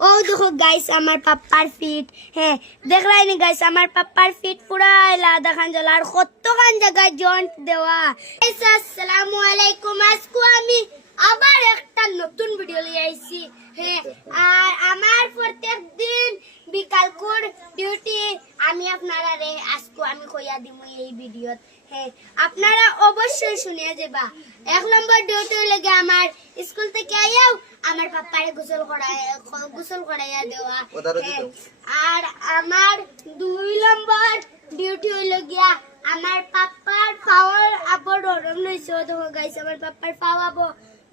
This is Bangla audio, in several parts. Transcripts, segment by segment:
ও দেখো গাইস আমার পাপ্পার ফিট। হ্যাঁ দেখ রাইনি গাইস আমার পাপ্পার ফিট পুরা লাদা খান জল আর কতখান জায়গায় জয়েন্ট দেওয়া। আসসালামু আলাইকুম, আজকে আমি আবার একটা নতুন ভিডিও নিয়ে আইছি। হ্যাঁ আর আমার প্রত্যেক দিন বিকাল কোর ডিউটি আমি আপনারা রে আজকে আমি কইয়া দিমু এই ভিডিওত। হ্যাঁ আপনারা অবশ্যই শুনিয়া যাবা। 1 নম্বর ডিউটি লাগে আমার স্কুল থেকে আইয়াও আমার পাপ্পারে গোসল করাইয়া দেওয়া। আর আমার 2 নম্বর ডিউটি হইল গিয়া আমার পাপ্পার পাওয়ার আবার নরম রয়েছে। দেখো গাইছে আমার পাপ্পার পাওয়া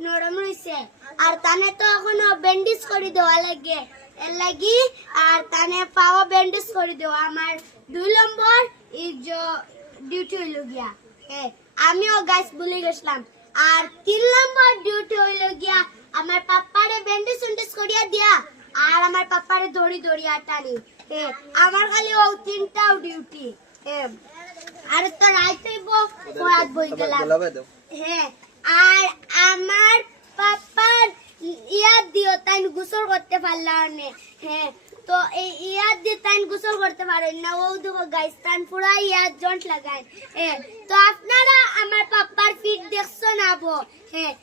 নরম রয়েছে আর তানে তো এখনো ব্যান্ডেজ করে দেওয়া লাগে এর লাগি আর তানে পাওয়া ব্যান্ডেজ করে দেওয়া আমার 2 নম্বর ডিউটি হইল গিয়া। হ্যাঁ আমিও গাইস ভুলে গেছিলাম। আর 3 নম্বর ডিউটি হইল গিয়া আমার পাপ্পারে ব্যান্ডেজ করিয়া দিয়া আর আমার পাপ্পারে দড়ি টানি। আমার খালি ও 3টাও ডিউটি। আর তো রাইতেইব পড়াত বই গেলাম। হ্যাঁ আর আমার পাপ্পার ইয়াদ দিও তাই গোসল করতে পারলাম না। হ্যাঁ তো এই ইয়াদ দিয়ে তাই গোসল করতে পারেন না। ও দেখো গাইস তান পুরা ইয়াদ জয়েন্ট লাগায়। তো আপনারা আমার পাপ্পার ফিট দেখছো না বো। হ্যাঁ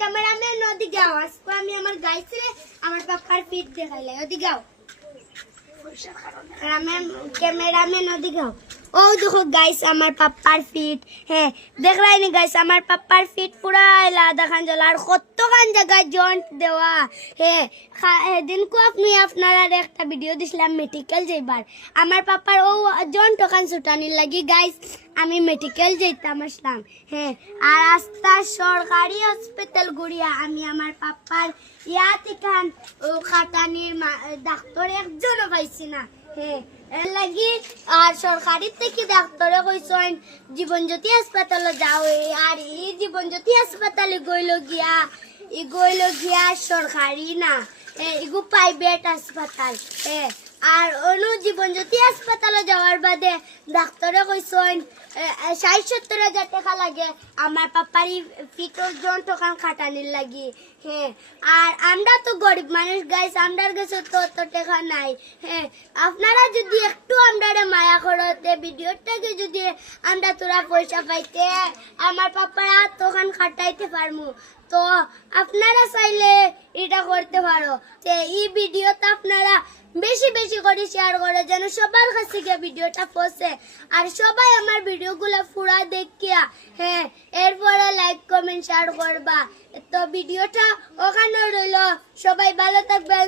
ক্যামেরাম্যান ওদিকে যাও, আজকে আমি আমার গাইছে আমার পাপ্পার ফিট দেখাইলাই। ওদিকে যাও ক্যামেরাম্যান ওদিকে যাও। ও দেখো গাইস আমার পাপ্পার ফিট। হ্যাঁ দেখ রাইনি গাইস আমার পাপ্পার ফিট পুরা লাদা খান জল আর কতখান জায়গায় জয়েন্ট দেওয়া। হ্যাঁ সেদিন আপনি আপনারা একটা ভিডিও দিছিলাম মেডিকেল যাইবার আমার পাপ্পার ও জয়েন্ট ওখান ছুটানির লাগি গাইস আমি মেডিকেল যাইতাম আসলাম। হ্যাঁ আর আস্তা সরকারি হসপিটাল গুড়িয়া আমি আমার পাপ্পার ইয়াতিখান ও খাটানির ডাক্তার একজনও পাইছি না। হ্যাঁ এর লাগি আর সরকারি থেকে ডাক্তারে কইছেন জীবনজ্যোতি হাসপাতালে যাও। আর এই জীবনজ্যোতি হাসপাতালে গইল গিয়া সরকারি না, এগু প্রাইভেট হাসপাতাল। আর অনু জীবনজ্যোতি হাসপাতালে যাওয়ার বাদে ডাক্তারে কইছেন 60-70 টাকা লাগে আমার পাপ্পারি ফিটর জয়েন্ট ওখান খাটানির লাগি। হ্যাঁ আর আমরা তো গরিব মানুষ গাইস, আমরার কাছে তো অত টাকা নাই। হ্যাঁ আপনারা যদি একটু আমরা মায়া করতে ভিডিওটাকে যদি আমরা তোরা পয়সা পাইতে আমার পাপ্পারা তখন খাটাইতে পারমু। তো আপনারা চাইলে এটা করতে পারো। এই ভিডিওটা আপনারা বেশি বেশি করে শেয়ার করে যেন সবার কাছে গিয়ে ভিডিওটা পৌঁছে আর সবাই আমার ভিডিওগুলো পুরা দেখিয়া হ্যাঁ এরপরে লাইক কমেন্ট শেয়ার করবা। তো ভিডিওটা ওখানে রইল, সবাই ভালো থাকবেন।